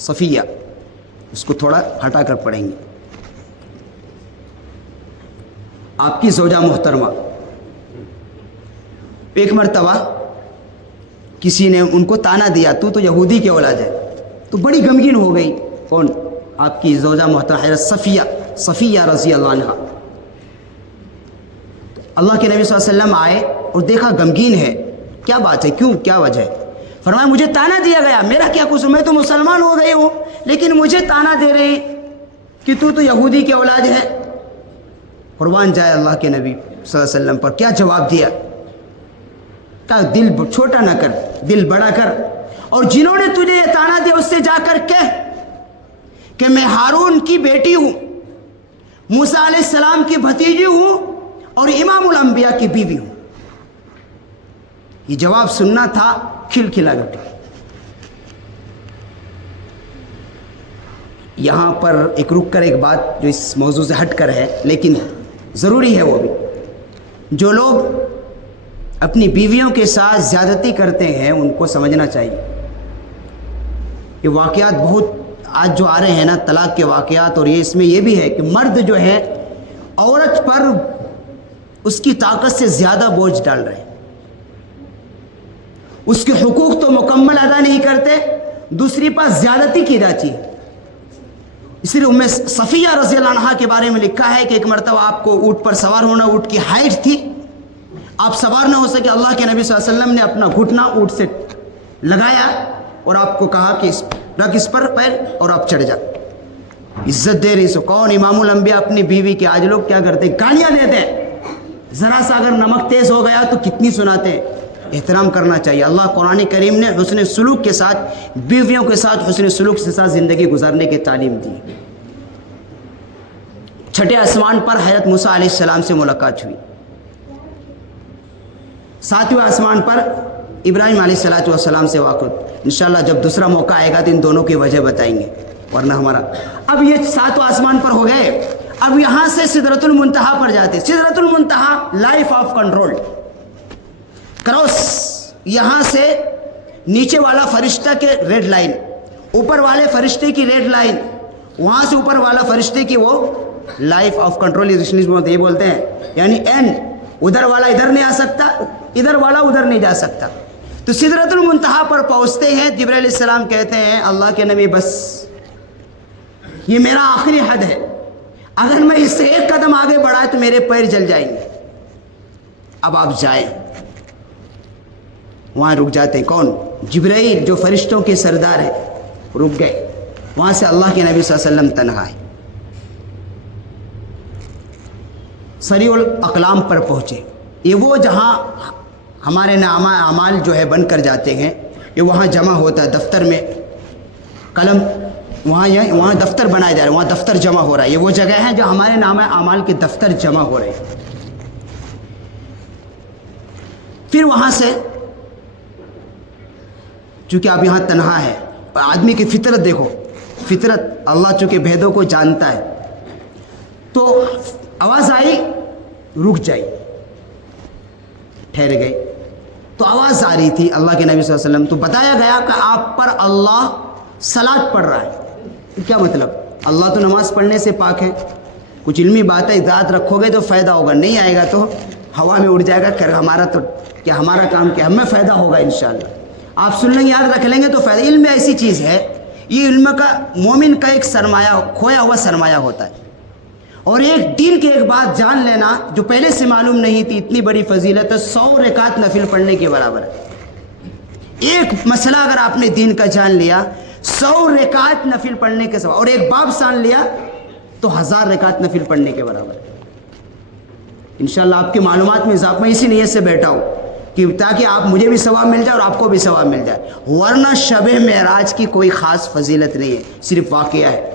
صفیہ، اس کو تھوڑا ہٹا کر پڑھیں گے، آپ کی زوجہ محترمہ۔ ایک مرتبہ کسی نے ان کو تانا دیا، تو یہودی کی اولاد ہے، تو بڑی غمگین ہو گئی۔ کون؟ آپ کی زوجہ محترمہ حضرت صفیہ رضی اللہ عنہا۔ اللہ کے نبی صلی اللہ علیہ وسلم آئے اور دیکھا غمگین ہے، کیا بات ہے، کیوں، کیا وجہ ہے؟ فرمایا مجھے تانا دیا گیا، میرا کیا قصور، میں تو مسلمان ہو گئی ہوں لیکن مجھے تانا دے رہے ہیں کہ تو یہودی کی اولاد ہے۔ قربان جائے اللہ کے نبی صلی اللہ علیہ وسلم پر کیا جواب دیا، کہا دل چھوٹا نہ کر، دل بڑا کر، اور جنہوں نے تجھے یہ تانا دیا اس سے جا کر کہہ کہ میں ہارون کی بیٹی ہوں، موسیٰ علیہ السلام کی بھتیجی ہوں، اور امام الانبیاء کی بیوی ہوں۔ یہ جواب سننا تھا، کھلکھلا اٹھے۔ یہاں پر ایک رک کر ایک بات جو اس موضوع سے ہٹ کر ہے لیکن ضروری ہے، وہ بھی جو لوگ اپنی بیویوں کے ساتھ زیادتی کرتے ہیں ان کو سمجھنا چاہیے۔ یہ واقعات بہت آج جو آ رہے ہیں نا، طلاق کے واقعات، اور یہ اس میں یہ بھی ہے کہ مرد جو ہے عورت پر اس کی طاقت سے زیادہ بوجھ ڈال رہے ہیں، اس کے حقوق تو مکمل ادا نہیں کرتے، دوسری پر زیادتی کی جاتی ہے۔ اس لیے ام صفیہ رضی اللہ عنہا کے بارے میں لکھا ہے کہ ایک مرتبہ آپ کو اونٹ پر سوار ہونا، اونٹ کی ہائٹ تھی، آپ سوار نہ ہو سکے، اللہ کے نبی صلی اللہ علیہ وسلم نے اپنا گھٹنا اونٹ سے لگایا اور آپ کو کہا کہ رکھ اس پر پیر اور آپ چڑھ جا، عزت دے رہی سو۔ کون؟ امام الانبیاء اپنی بیوی کے۔ آج لوگ کیا کرتے ہیں، گالیاں دیتے ہیں، ذرا سا اگر نمک تیز ہو گیا تو کتنی سناتے ہیں۔ احترام کرنا چاہیے۔ اللہ قرآن کریم نے حسن سلوک کے ساتھ، بیویوں کے ساتھ حسن سلوک کے ساتھ زندگی گزارنے کی تعلیم دی۔ 6 آسمان پر حضرت موسیٰ علیہ السلام سے ملاقات ہوئی۔ 7ویں آسمان پر ابراہیم علیہ السلام سے واقعات۔ انشاءاللہ جب دوسرا موقع آئے گا تو ان دونوں کی وجہ بتائیں گے، ورنہ ہمارا اب یہ 7 آسمان پر ہو گئے۔ اب یہاں سے سدرۃ المنتہا پر جاتے۔ سدرۃ المنتہا لائف آف کنٹرول کراس، یہاں سے نیچے والا فرشتہ کے ریڈ لائن، اوپر والے فرشتے کی ریڈ لائن، وہاں سے اوپر والا فرشتے کی وہ لائف آف کنٹرول، یہ بولتے ہیں، یعنی اینڈ، ادھر والا ادھر نہیں آ سکتا، ادھر والا ادھر نہیں جا سکتا۔ تو سدرۃ المنتہا پر پہنچتے ہیں، جبرائیل علیہ السلام کہتے ہیں اللہ کے نبی بس یہ میرا آخری حد ہے، اگر میں اس سے ایک قدم آگے بڑھائے تو میرے پیر جل جائیں گے، اب آپ جائیں۔ وہاں رک جاتے ہیں۔ کون؟ جبرائیل جو فرشتوں کے سردار ہیں، رک گئے۔ وہاں سے اللہ کے نبی صلی اللہ علیہ وسلم تنہا ہے، سریع الاقلام پر پہنچے۔ یہ وہ جہاں ہمارے نامہ اعمال جو ہے بن کر جاتے ہیں، یہ وہاں جمع ہوتا ہے، دفتر میں قلم، وہاں دفتر بنایا جا رہا ہے، وہاں دفتر جمع ہو رہا ہے۔ یہ وہ جگہ ہے جہاں ہمارے نامہ اعمال کے دفتر جمع ہو رہے ہیں۔ پھر وہاں سے چونکہ آپ یہاں تنہا ہے، آدمی کی فطرت دیکھو، فطرت اللہ چونکہ بھیدوں کو جانتا ہے. تو آواز آئی، رک جائی، ٹھہر گئے. تو آواز آ رہی تھی اللہ کے نبی صلی اللہ علیہ وسلم، تو بتایا گیا کہ آپ پر اللہ صلاۃ پڑھ رہا ہے. کیا مطلب؟ اللہ تو نماز پڑھنے سے پاک ہے. کچھ علمی بات ہے، اطاعت رکھو گے تو فائدہ ہوگا، نہیں آئے گا تو ہوا میں اڑ جائے گا. کہ ہمارا تو کیا، ہمارا کام کیا، ہمیں فائدہ ہوگا انشاءاللہ. آپ سن لیں گے، یاد رکھ لیں گے تو فائدہ. علم ایسی چیز ہے، یہ علم کا مومن کا ایک سرمایہ، کھویا ہوا سرمایہ ہوتا ہے. اور ایک دین کے ایک بات جان لینا جو پہلے سے معلوم نہیں تھی، اتنی بڑی فضیلت ہے، 100 رکعت نفل پڑھنے کے برابر ہے. ایک مسئلہ اگر آپ نے دین کا جان لیا، 100 رکعت نفل پڑھنے کے سوا، اور ایک باب جان لیا تو 1000 رکعت نفل پڑھنے کے برابر ہے. انشاءاللہ آپ کی معلومات میں اضافہ، میں اسی نیت سے بیٹھا ہوں کہ تاکہ آپ مجھے بھی ثواب مل جائے اور آپ کو بھی ثواب مل جائے. ورنہ شب معراج کی کوئی خاص فضیلت نہیں ہے، صرف واقعہ ہے.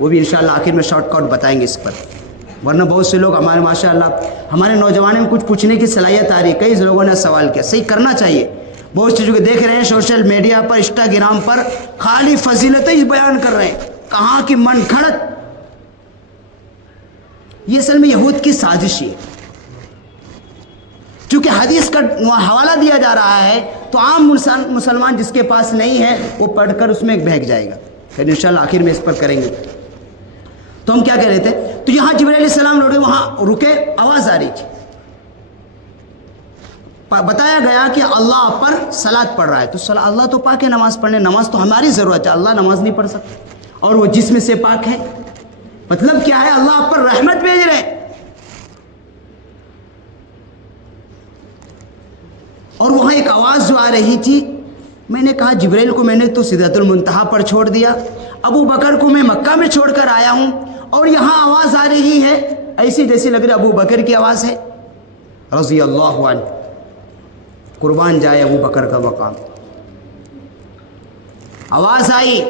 وہ بھی انشاءاللہ آخر میں شارٹ کٹ بتائیں گے اس پر. ورنہ بہت سے لوگ ہمارے ماشاءاللہ ہمارے نوجوانوں میں کچھ پوچھنے کی صلاحیت آ رہی ہے. کئی لوگوں نے سوال کیا، صحیح کرنا چاہیے. بہت سے جو کہ دیکھ رہے ہیں سوشل میڈیا پر، انسٹاگرام پر، خالی فضیلتیں ہی بیان کر رہے ہیں، کہاں کی من گھڑت. یہ اصل میں یہود کی سازش ہے. چونکہ حدیث کا حوالہ دیا جا رہا ہے تو عام مسلمان جس کے پاس نہیں ہے وہ پڑھ کر اس میں بہک جائے گا. پھر انشاءاللہ آخر میں اس پر کریں گے. تو ہم کیا کہہ رہے تھے؟ تو یہاں جبرائیل علیہ السلام لوٹے، وہاں رکے، آواز آ رہی تھی. بتایا گیا کہ اللہ پر صلاۃ پڑھ رہا ہے. تو اللہ تو پاک ہے نماز پڑھنے، نماز تو ہماری ضرورت ہے، اللہ نماز نہیں پڑھ سکتا، اور وہ جسم سے پاک ہے. مطلب کیا ہے؟ اللہ آپ پر رحمت بھیج رہے. اور وہاں ایک آواز جو آ رہی تھی، میں نے کہا جبرائیل کو میں نے تو سدرۃ المنتہا پر چھوڑ دیا، ابو بکر کو میں مکہ میں چھوڑ کر آیا ہوں، اور یہاں آواز آ رہی ہے ایسی جیسی لگ رہی ابو بکر کی آواز ہے رضی اللہ عنہ. قربان جائے ابو بکر کا مقام. آواز آئی،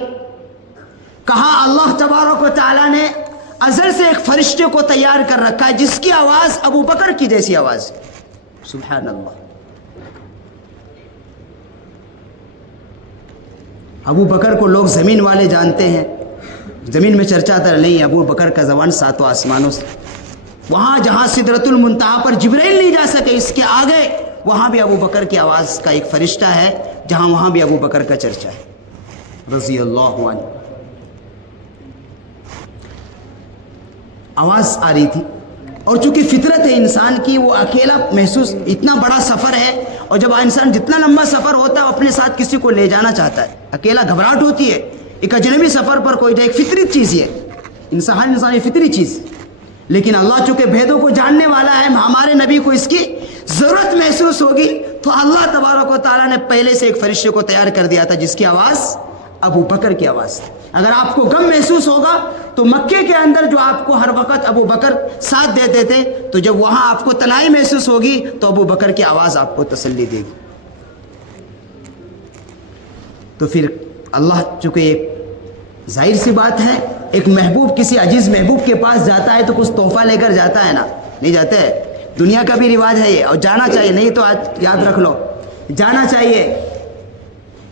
کہا اللہ تبارک و تعالیٰ نے ازل سے ایک فرشتے کو تیار کر رکھا ہے جس کی آواز ابو بکر کی جیسی آواز ہے. سبحان اللہ. ابو بکر کو لوگ زمین والے جانتے ہیں، زمین میں چرچا تر نہیں. ابو بکر کا زبان 7 آسمانوں سے، وہاں جہاں سدرۃ المنتہا پر جبرائیل نہیں جا سکے، اس کے آگے وہاں بھی ابو بکر کی آواز کا ایک فرشتہ ہے، جہاں وہاں بھی ابو بکر کا چرچا ہے رضی اللہ عنہ. آواز آ رہی تھی، اور چونکہ فطرت ہے انسان کی، وہ اکیلا محسوس، اتنا بڑا سفر ہے، اور جب انسان جتنا لمبا سفر ہوتا ہے وہ اپنے ساتھ کسی کو لے جانا چاہتا ہے. اکیلا گھبراہٹ ہوتی ہے، ایک اجنبی سفر پر کوئی جائے، ایک فطری چیز ہے، انسان فطری چیز. لیکن اللہ چونکہ بھیدوں کو جاننے والا ہے، ہمارے نبی کو اس کی ضرورت محسوس ہوگی، تو اللہ تبارک و تعالیٰ نے پہلے سے ایک فرشتے کو تیار کر دیا تھا جس کی آواز ابو بکر کی آواز تھی. اگر آپ کو غم محسوس ہوگا تو مکے کے اندر جو آپ کو ہر وقت ابو بکر ساتھ دیتے تھے، تو جب وہاں آپ کو تنہائی محسوس ہوگی تو ابو بکر کی آواز آپ کو تسلی دے گی. تو پھر اللہ چونکہ ایک ظاہر سی بات ہے، ایک محبوب کسی عزیز محبوب کے پاس جاتا ہے تو کچھ تحفہ لے کر جاتا ہے نا، نہیں جاتے ہیں. دنیا کا بھی رواج ہے یہ، اور جانا چاہیے. نہیں تو آج یاد رکھ لو، جانا چاہیے.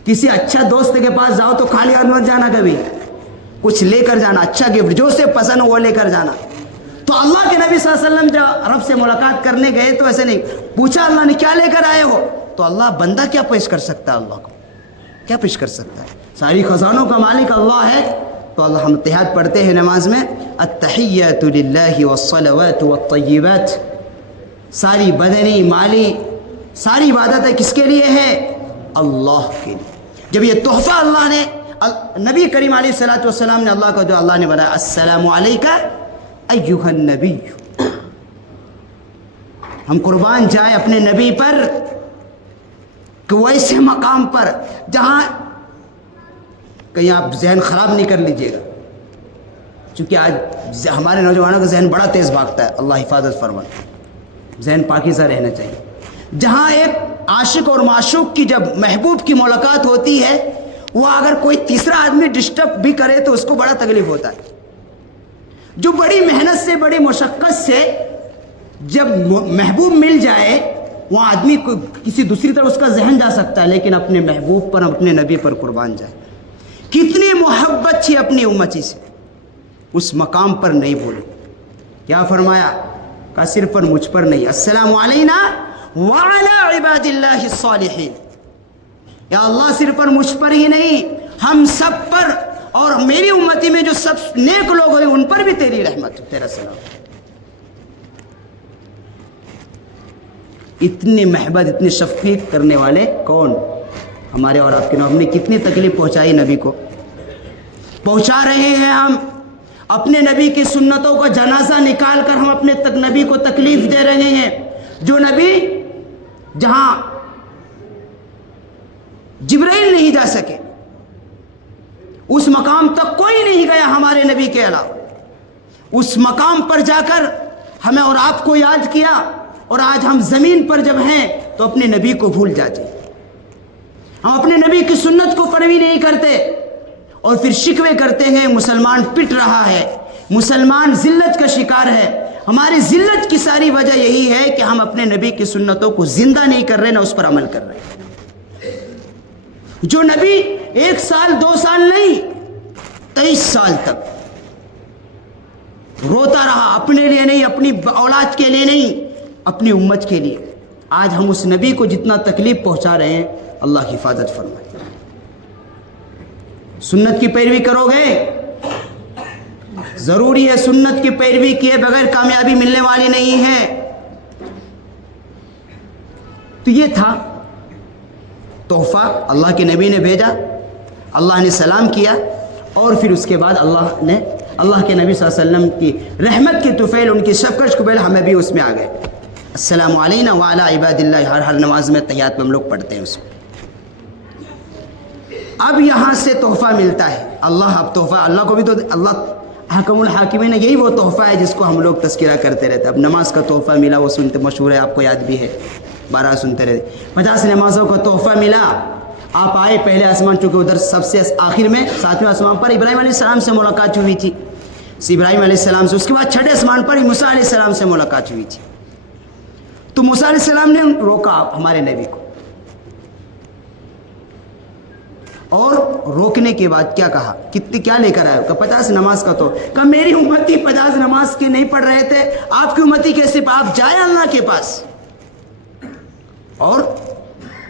کسی اچھا دوست کے پاس جاؤ تو خالی ہاتھ مت جانا، کبھی کچھ لے کر جانا، اچھا گفٹ جو اسے پسند ہو وہ لے کر جانا. تو اللہ کے نبی صلی اللہ علیہ وسلم جب رب سے ملاقات کرنے گئے تو ایسے نہیں پوچھا اللہ نے کیا لے کر آئے ہو. تو اللہ بندہ کیا پیش کر سکتا ہے؟ اللہ کو کیا پیش کر سکتا ہے؟ ساری خزانوں کا مالک اللہ ہے. تو اللہ ہم اتحاد پڑھتے ہیں نماز میں، التحیات للہ والصلوات والطیبات. ساری بدنی مالی ساری عبادتیں کس کے لیے ہے؟ اللہ کے لیے. جب یہ تحفہ اللہ نے نبی کریم علیہ الصلوۃ والسلام نے اللہ کا جو اللہ نے بنایا، السلام علیکہ ایھا النبی، ہم قربان جائیں اپنے نبی پر کہ وہ ایسے مقام پر جہاں کہیں آپ ذہن خراب نہیں کر لیجئے گا، چونکہ آج ہمارے نوجوانوں کا ذہن بڑا تیز بھاگتا ہے. اللہ حفاظت فرمائے، ذہن پاکیزہ رہنا چاہیے. جہاں ایک عاشق اور معشوق کی جب محبوب کی ملاقات ہوتی ہے، وہ اگر کوئی تیسرا آدمی ڈسٹرب بھی کرے تو اس کو بڑا تکلیف ہوتا ہے. جو بڑی محنت سے بڑی مشقت سے جب محبوب مل جائے، وہاں آدمی کو کسی دوسری طرف اس کا ذہن جا سکتا ہے، لیکن اپنے محبوب پر اپنے نبی پر قربان جائے. کتنی محبت تھی اپنی امتی سے، اس مقام پر نہیں بھولے. کیا فرمایا؟ کہا صرف پر مجھ پر نہیں، السلام علینا وعلی عباد اللہ الصالحین. یا اللہ صرف پر مجھ پر ہی نہیں، ہم سب پر اور میری امتی میں جو سب نیک لوگ ہوئے ان پر بھی تیری رحمت ہو، تیرا سلام. اتنی محبت، اتنی شفقت کرنے والے کون؟ ہمارے اور آپ کے نام. ہم نے کتنی تکلیف پہنچائی نبی کو، پہنچا رہے ہیں. ہم اپنے نبی کی سنتوں کا جنازہ نکال کر ہم اپنے نبی کو تکلیف دے رہے ہیں. جو نبی جہاں جبرائیل نہیں جا سکے اس مقام تک کوئی نہیں گیا ہمارے نبی کے علاوہ. اس مقام پر جا کر ہمیں اور آپ کو یاد کیا، اور آج ہم زمین پر جب ہیں تو اپنے نبی کو بھول جاتے. ہم اپنے نبی کی سنت کو پیروی نہیں کرتے اور پھر شکوے کرتے ہیں مسلمان پٹ رہا ہے، مسلمان ذلت کا شکار ہے. ہماری ذلت کی ساری وجہ یہی ہے کہ ہم اپنے نبی کی سنتوں کو زندہ نہیں کر رہے، نہ اس پر عمل کر رہے. جو نبی 1 سال 2 سال نہیں 23 سال تک روتا رہا، اپنے لیے نہیں، اپنی اولاد کے لیے نہیں، اپنی امت کے لیے. آج ہم اس نبی کو جتنا تکلیف پہنچا رہے ہیں، اللہ کی حفاظت فرمائے. سنت کی پیروی کرو گے، ضروری ہے سنت کی پیروی کیے بغیر کامیابی ملنے والی نہیں ہے. تو یہ تھا تحفہ، اللہ کے نبی نے بھیجا، اللہ نے سلام کیا، اور پھر اس کے بعد اللہ کے نبی صلی اللہ علیہ وسلم کی رحمت کی طفیل، ان کی شفقت قبیل ہمیں بھی اس میں آ گئے. السلام علینا وعلی عباد اللہ، ہر نماز میں تحیات میں ہم لوگ پڑھتے ہیں اس میں. اب یہاں سے تحفہ ملتا ہے. اب تحفہ اللہ کو بھی تو، اللہ حکم الحاکمین، یہی وہ تحفہ ہے جس کو ہم لوگ تذکرہ کرتے رہتے. اب نماز کا تحفہ ملا، وہ سنتے مشہور ہے، آپ کو یاد بھی ہے، 12 سنتے رہتے. 50 نمازوں کا تحفہ ملا. آپ آئے پہلے آسمان، چونکہ ادھر سب سے آخر میں 7ویں آسمان پر ابراہیم علیہ السلام سے ملاقات ہوئی تھی، ابراہیم علیہ السلام سے. اس کے بعد 6 آسمان پر موسیٰ علیہ السلام سے ملاقات ہوئی تھی. تو موسیٰ علیہ السلام نے روکا ہمارے نبی کو، اور روکنے کے بعد کیا کہا؟ کیا لے کر آئے؟ کہ 50 نماز کا. تو کہ میری امتی 50 نماز کے نہیں پڑھ رہے تھے، آپ کی امتی کیسے؟ آپ جائیں اللہ کے پاس اور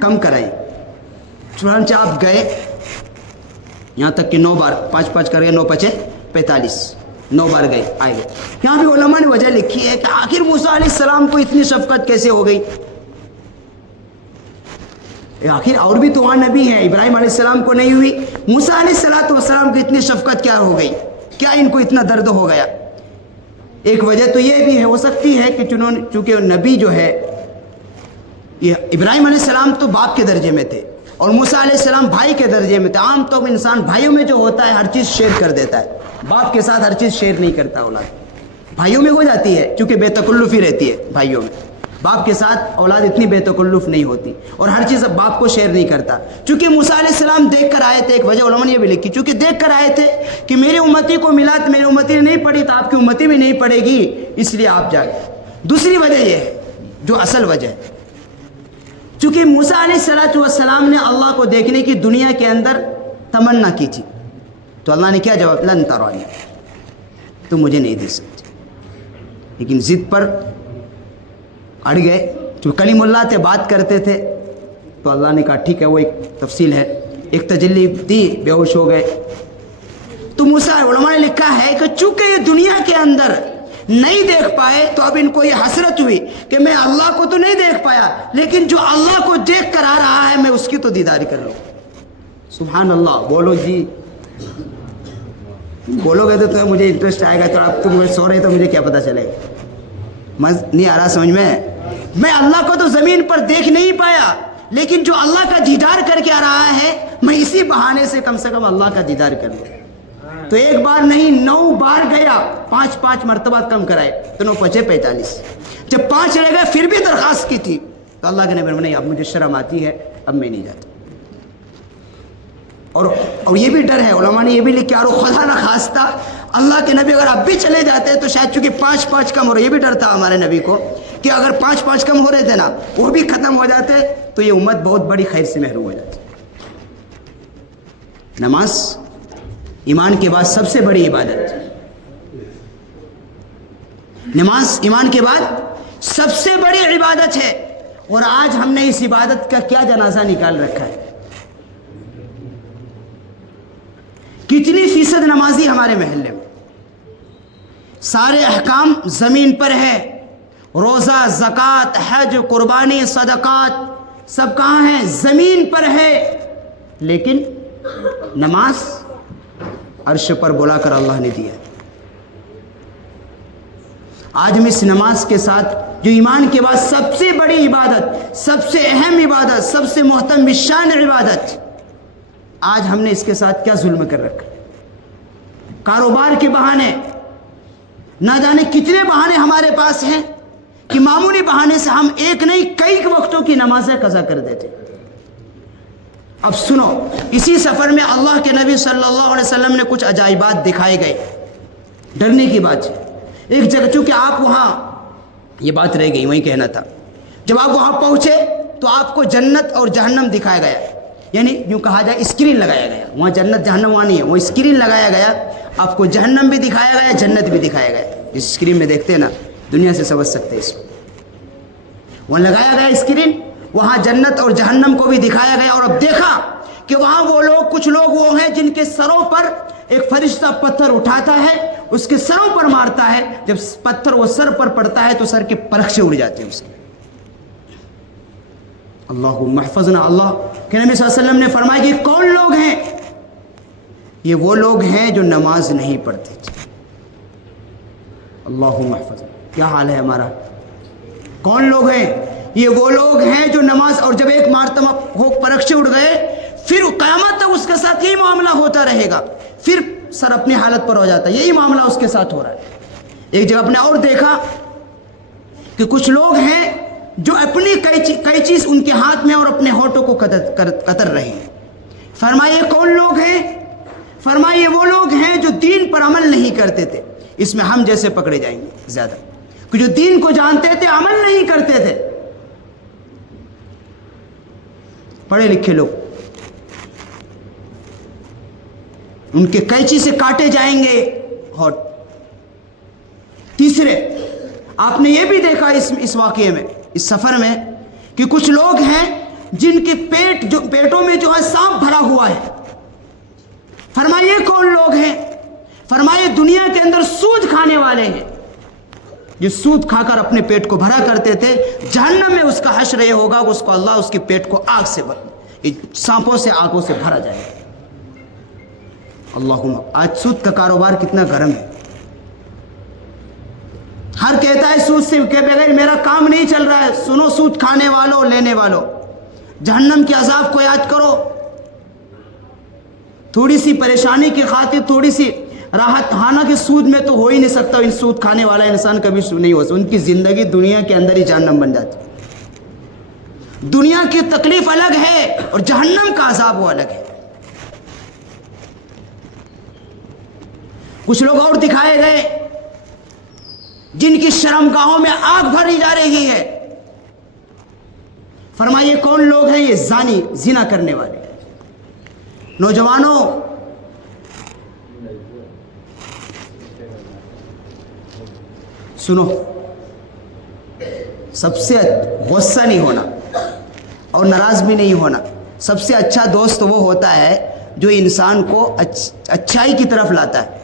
کم کرائیں. چنانچہ آپ گئے، یہاں تک کہ 9 بار 5 کر گئے، 9 5 45، 9 بار گئے، آئے گئے. یہاں بھی علماء نے وجہ لکھی ہے کہ آخر موسیٰ علیہ السلام کو اتنی شفقت کیسے ہو گئی؟ آخر اور بھی تو وہاں نبی ہیں، ابراہیم علیہ السلام کو نہیں ہوئی، موسیٰ علیہ السلام کو اتنی شفقت کیا ہو گئی؟ کیا ان کو اتنا درد ہو گیا؟ ایک وجہ تو یہ بھی ہو سکتی ہے کہ چونکہ نبی جو ہے، یہ ابراہیم علیہ السلام تو باپ کے درجے میں تھے اور موسیٰ علیہ السلام بھائی کے درجے میں تھے. عام طور پر انسان بھائیوں میں جو ہوتا ہے ہر چیز شیئر کر دیتا ہے، باپ کے ساتھ ہر چیز شیئر نہیں کرتا. اولاد بھائیوں میں ہو جاتی ہے چونکہ بے تکلفی رہتی ہے بھائیوں میں، باپ کے ساتھ اولاد اتنی بے تکلف نہیں ہوتی اور ہر چیز باپ کو شیئر نہیں کرتا. چونکہ موسیٰ علیہ السلام دیکھ کر آئے تھے، ایک وجہ علماء نے یہ بھی لکھی، چونکہ دیکھ کر آئے تھے کہ میری امتی کو ملا تو میری امتی نے نہیں پڑھی تو آپ کی امتی بھی نہیں پڑھے گی، اس لیے آپ جا گئے. دوسری وجہ یہ ہے جو اصل وجہ ہے، چونکہ موسیٰ علیہ السلام نے اللہ کو دیکھنے کی دنیا کے اندر تمنا کی تھی، تو اللہ نے کیا جواب؟ لن ترانی، تم مجھے نہیں دیکھ سکتے. لیکن ضد پر اڑ گئے، جو کلیم اللہ تھے، بات کرتے تھے، تو اللہ نے کہا ٹھیک ہے، وہ ایک تفصیل ہے، ایک تجلی دی، بے ہوش ہو گئے. تو موسیٰ علماء نے لکھا ہے کہ چونکہ یہ دنیا کے اندر نہیں دیکھ پائے تو اب ان کو یہ حسرت ہوئی کہ میں اللہ کو تو نہیں دیکھ پایا، لیکن جو اللہ کو دیکھ کر آ رہا ہے میں اس کی تو دیداری کر لوں. سبحان اللہ. بولو جی، بولو گے تو مجھے انٹرسٹ آئے گا. تو آپ تم سو رہے تو مجھے کیا پتہ چلے گا؟ نہیں آ رہا سمجھ میں اللہ کو تو زمین پر دیکھ نہیں پایا، لیکن جو اللہ کا دیدار کر کے آ رہا ہے میں اسی بہانے سے کم اللہ کا دیدار کر لوں. تو ایک بار نہیں 9 بار گیا، 5 مرتبہ کم کرائے، تو 9 5 45. جب 5 رہ گئے پھر بھی درخواست کی تھی تو اللہ کے نبی نہیں، اب مجھے شرم آتی ہے، اب میں نہیں جاتا. اور یہ بھی ڈر ہے، علماء نے یہ بھی لکھا، اور خدا نہ خواستہ اللہ کے نبی اگر اب بھی چلے جاتے تو شاید چونکہ 5 کم ہو رہے، یہ بھی ڈر تھا ہمارے نبی کو کہ اگر 5 کم ہو رہے تھے نا، وہ بھی ختم ہو جاتے تو یہ امت بہت بڑی خیر سے محروم ہو جاتی. نماز ایمان کے بعد سب سے بڑی عبادت نماز، ایمان کے بعد سب سے بڑی عبادت ہے، اور آج ہم نے اس عبادت کا کیا جنازہ نکال رکھا ہے۔ کتنی فیصد نمازی ہمارے محلے میں؟ سارے احکام زمین پر ہے، روزہ، زکوٰۃ، حج، قربانی، صدقات سب کہاں ہیں؟ زمین پر ہے، لیکن نماز عرش پر بلا کر اللہ نے دیا۔ آج ہم اس نماز کے ساتھ جو ایمان کے بعد سب سے بڑی عبادت، سب سے اہم عبادت، سب سے محترم شان عبادت، آج ہم نے اس کے ساتھ کیا ظلم کر رکھا؟ کاروبار کے بہانے، نہ جانے کتنے بہانے ہمارے پاس ہیں کہ معمولی بہانے سے ہم ایک نہیں کئی وقتوں کی نمازیں قضا کر دیتے۔ اب سنو، اسی سفر میں اللہ کے نبی صلی اللہ علیہ وسلم نے کچھ عجائبات دکھائے گئے، ڈرنے کی بات ہے۔ ایک جگہ، چونکہ آپ وہاں، یہ بات رہ گئی وہیں کہنا تھا، جب آپ وہاں پہنچے تو آپ کو جنت اور جہنم دکھایا گیا، یعنی یوں کہا جائے اسکرین لگایا گیا۔ وہاں جنت جہنم وہاں نہیں ہے، وہ اسکرین لگایا گیا، آپ کو جہنم بھی دکھایا گیا، جنت بھی دکھایا گیا۔ جس اسکرین میں دیکھتے ہیں نا، دنیا سے سمجھ سکتے ہیں اس کو، وہاں لگایا گیا اسکرین، وہاں جنت اور جہنم کو بھی دکھایا گیا۔ اور اب دیکھا کہ وہاں وہ لوگ، کچھ لوگ وہ ہیں جن کے سروں پر ایک فرشتہ پتھر اٹھاتا ہے، اس کے سروں پر مارتا ہے، جب پتھر وہ سر پر پڑتا ہے تو سر کے پرخشے اڑ جاتے ہیں اس کے۔ اللہم احفظنا۔ اللہ کہ نبی صلی اللہ علیہ وسلم نے فرمایا کہ یہ کون لوگ ہیں؟ یہ وہ لوگ ہیں جو نماز نہیں پڑھتے تھے۔ اللہم احفظنا، کیا حال ہے ہمارا؟ کون لوگ ہیں؟ یہ وہ لوگ ہیں جو نماز، اور جب ایک مرتبہ وہ پرخشے اڑ گئے، پھر قیامت تک اس کے ساتھ یہی معاملہ ہوتا رہے گا، پھر سر اپنی حالت پر ہو جاتا ہے، یہی معاملہ اس کے ساتھ ہو رہا ہے۔ ایک جگہ اپنے اور دیکھا کہ کچھ لوگ ہیں جو اپنی کئی چیز ان کے ہاتھ میں اور اپنے ہونٹوں کو قطر رہے ہیں۔ فرمائیے کون لوگ ہیں؟ فرمائیے وہ لوگ ہیں جو دین پر عمل نہیں کرتے تھے۔ اس میں ہم جیسے پکڑے جائیں گے زیادہ، کہ جو دین کو جانتے تھے، عمل نہیں کرتے تھے، پڑھے لکھے لوگ، ان کے قینچی سے کاٹے جائیں گے ہونٹ۔ تیسرے، آپ نے یہ بھی دیکھا اس واقعے میں، اس سفر میں، کہ کچھ لوگ ہیں جن کے پیٹوں میں جو ہے سانپ بھرا ہوا ہے۔ فرمائیے کون لوگ ہیں؟ فرمائیے دنیا کے اندر سود کھانے والے ہیں، جو سود کھا کر اپنے پیٹ کو بھرا کرتے تھے۔ جہنم میں اس کا حشر یہ ہوگا، اس کو اللہ اس کے پیٹ کو آگ سے سانپوں سے، آگوں سے بھرا جائے گا۔ اللہم، آج سود کا کاروبار کتنا گرم ہے۔ ہر کہتا ہے سود سے کے بغیر میرا کام نہیں چل رہا ہے۔ سنو سود کھانے والوں، لینے والوں، جہنم کے عذاب کو یاد کرو۔ تھوڑی سی پریشانی کی خاطر تھوڑی سی راحت، حالانکہ سود میں تو ہو ہی نہیں سکتا، ان سود کھانے والا انسان کبھی نہیں ہو سکتا، ان کی زندگی دنیا کے اندر ہی جہنم بن جاتی۔ دنیا کی تکلیف الگ ہے اور جہنم کا عذاب وہ الگ ہے۔ کچھ لوگ اور دکھائے گئے جن کی شرمگاہوں میں آگ بھری جا رہی ہے۔ فرمائیے کون لوگ ہیں؟ یہ زانی، زنا کرنے والے نوجوانوں۔ سنو، سب سے غصہ نہیں ہونا اور ناراض بھی نہیں ہونا۔ سب سے اچھا دوست وہ ہوتا ہے جو انسان کو اچھائی کی طرف لاتا ہے۔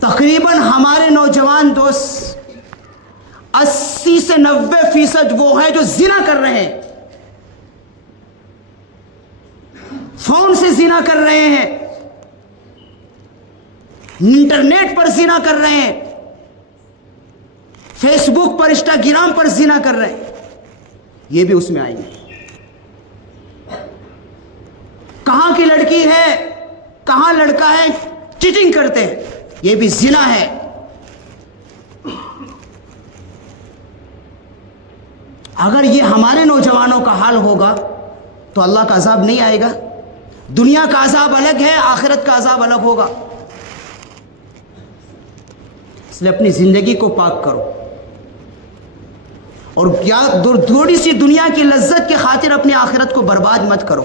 تقریباً ہمارے نوجوان دوست 80 سے 90% وہ ہیں جو زنا کر رہے ہیں، فون سے زنا کر رہے ہیں، انٹرنیٹ پر زنا کر رہے ہیں، فیس بک پر، انسٹاگرام پر زنا کر رہے ہیں۔ یہ بھی اس میں آئیں گے۔ کہاں کی لڑکی ہے، کہاں لڑکا ہے، چیٹنگ کرتے ہیں، یہ بھی زنا ہے۔ اگر یہ ہمارے نوجوانوں کا حال ہوگا تو اللہ کا عذاب نہیں آئے گا۔ دنیا کا عذاب الگ ہے، آخرت کا عذاب الگ ہوگا۔ اس لیے اپنی زندگی کو پاک کرو، اور تھوڑی سی دنیا کی لذت کی خاطر اپنی آخرت کو برباد مت کرو۔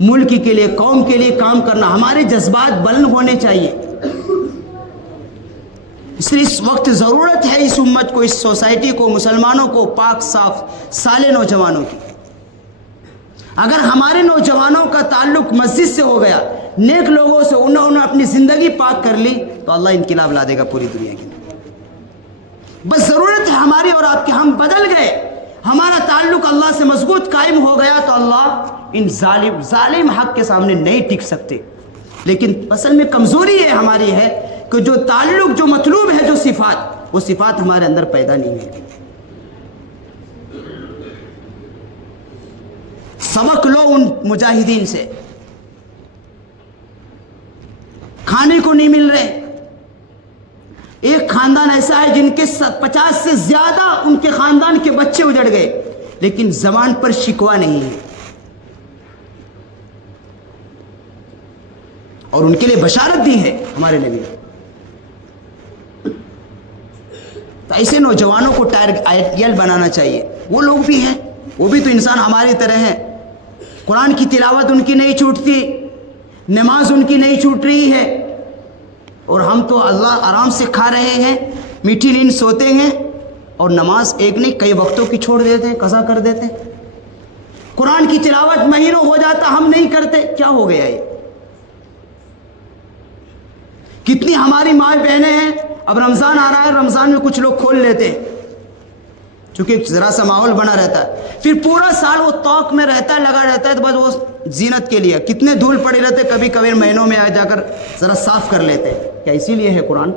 ملک کے لیے، قوم کے لیے کام کرنا، ہمارے جذبات بلند ہونے چاہیے۔ اس لیے اس وقت ضرورت ہے اس امت کو، اس سوسائٹی کو، مسلمانوں کو پاک صاف سالے نوجوانوں کی۔ اگر ہمارے نوجوانوں کا تعلق مسجد سے ہو گیا، نیک لوگوں سے، انہوں نے اپنی زندگی پاک کر لی، تو اللہ انقلاب لا دے گا پوری دنیا کے اندر۔ بس ضرورت ہے ہماری اور آپ کی، ہم بدل گئے، ہمارا تعلق اللہ سے مضبوط قائم ہو گیا تو اللہ ان ظالم حق کے سامنے نہیں ٹک سکتے۔ لیکن اصل میں کمزوری ہے ہماری ہے کہ جو تعلق، جو مطلوب ہے، جو صفات، وہ صفات ہمارے اندر پیدا نہیں ہے۔ سبق لو ان مجاہدین سے، کھانے کو نہیں مل رہے۔ ایک خاندان ایسا ہے جن کے 50 سے زیادہ ان کے خاندان کے بچے اجڑ گئے، لیکن زبان پر شکوہ نہیں ہے، اور ان کے لیے بشارت دی ہے ہمارے نبی نے۔ تو ایسے نوجوانوں کو آئیڈیل بنانا چاہیے۔ وہ لوگ بھی ہیں، وہ بھی تو انسان ہماری طرح ہیں، قرآن کی تلاوت ان کی نہیں چھوٹتی، نماز ان کی نہیں چھوٹ رہی ہے، اور ہم تو اللہ آرام سے کھا رہے ہیں، میٹھی نیند سوتے ہیں، اور نماز ایک نہیں کئی وقتوں کی چھوڑ دیتے ہیں، قضا کر دیتے ہیں۔ قرآن کی تلاوت مہینوں ہو جاتا، ہم نہیں کرتے، کیا ہو گیا یہ؟ کتنی ہماری ماں بہنیں ہیں، اب رمضان آ رہا ہے، رمضان میں کچھ لوگ کھول لیتے ہیں، چونکہ ذرا سا ماحول بنا رہتا ہے، پھر پورا سال وہ توق میں رہتا ہے، لگا رہتا ہے، تو بس وہ زینت کے لیے کتنے دھول پڑے رہتے، کبھی کبھی مہینوں میں آ جا کر ذرا صاف کر لیتے ہیں۔ کیا اسی لیے ہے قرآن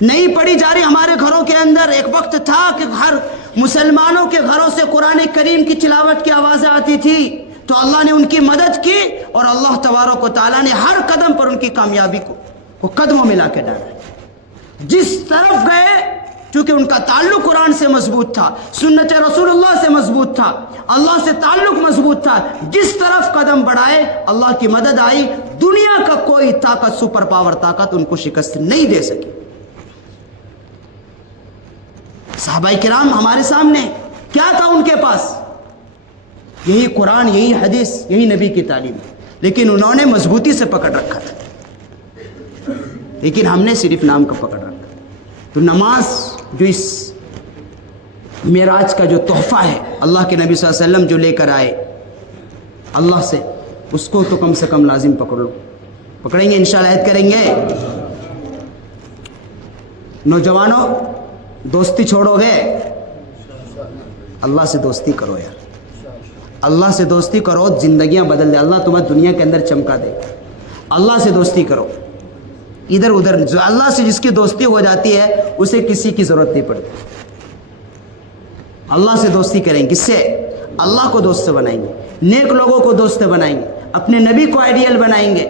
نہیں پڑھی جا رہی ہمارے گھروں کے اندر؟ ایک وقت تھا کہ ہر مسلمانوں کے گھروں سے قرآن کریم کی تلاوت کی آوازیں آتی تھی، تو اللہ نے ان کی مدد کی، اور اللہ تبارک و تعالیٰ نے ہر قدم پر ان کی کامیابی کو قدموں میں لا کے ڈالا۔ جس طرف گئے، چونکہ ان کا تعلق قرآن سے مضبوط تھا، سنت رسول اللہ سے مضبوط تھا، اللہ سے تعلق مضبوط تھا، جس طرف قدم بڑھائے اللہ کی مدد آئی۔ دنیا کا کوئی طاقت، سپر پاور طاقت ان کو شکست نہیں دے سکی۔ صحابہ کرام ہمارے سامنے کیا تھا ان کے پاس؟ یہی قرآن، یہی حدیث، یہی نبی کی تعلیم، لیکن انہوں نے مضبوطی سے پکڑ رکھا تھا، لیکن ہم نے صرف نام کا پکڑ رکھا۔ تو نماز جو اس معراج کا جو تحفہ ہے، اللہ کے نبی صلی اللہ علیہ وسلم جو لے کر آئے اللہ سے، اس کو تو کم سے کم لازم پکڑ لو۔ پکڑیں گے انشاءاللہ، عہد کریں گے۔ نوجوانوں، دوستی چھوڑو گے؟ اللہ سے دوستی کرو یار، اللہ سے دوستی کرو، زندگیاں بدل دے، اللہ تمہیں دنیا کے اندر چمکا دے۔ اللہ سے دوستی کرو، ادھر ادھر، جو اللہ سے جس کی دوستی ہو جاتی ہے اسے کسی کی ضرورت نہیں پڑتی۔ اللہ سے دوستی کریں گے، کس سے؟ اللہ کو دوست بنائیں گے، نیک لوگوں کو دوست بنائیں گے، اپنے نبی کو آئیڈیل بنائیں گے۔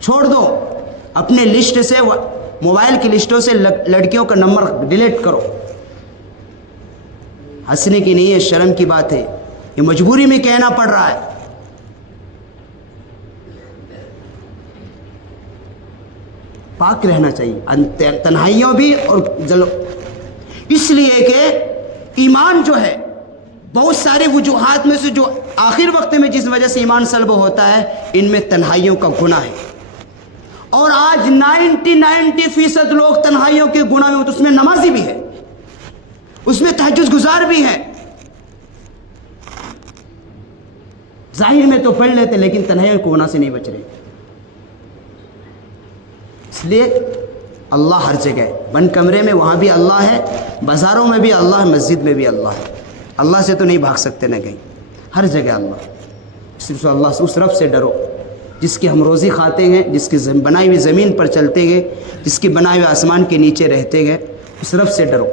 چھوڑ دو اپنے لسٹ سے، موبائل کی لسٹوں سے لڑکیوں کا نمبر ڈیلیٹ کرو۔ ہنسنے کی نہیں ہے، شرم کی بات ہے، یہ مجبوری میں کہنا پڑ رہا ہے۔ پاک رہنا چاہیے، تنہائیوں بھی اور اس لیے کہ ایمان جو ہے بہت سارے وجوہات میں سے جو آخر وقت میں جس وجہ سے ایمان سلب ہوتا ہے، ان میں تنہائیوں کا گناہ ہے، اور آج 90% لوگ تنہائیوں کے گناہ میں، اس میں نمازی بھی ہے، اس میں تہجد گزار بھی ہے، ظاہر میں تو پڑھ لیتے لیکن تنہائیوں کے گناہ سے نہیں بچ رہے۔ اس لیے اللہ ہر جگہ ہے، بند کمرے میں وہاں بھی اللہ ہے، بازاروں میں بھی اللہ ہے، مسجد میں بھی اللہ ہے۔ اللہ سے تو نہیں بھاگ سکتے نہ کہیں، ہر جگہ اللہ۔ صرف اللہ سے، اس رب سے ڈرو جس کی ہم روزی کھاتے ہیں، جس کی بنائی ہوئی زمین پر چلتے گئے، جس کی بنائے ہوئے آسمان کے نیچے رہتے گئے، اس رب سے ڈرو۔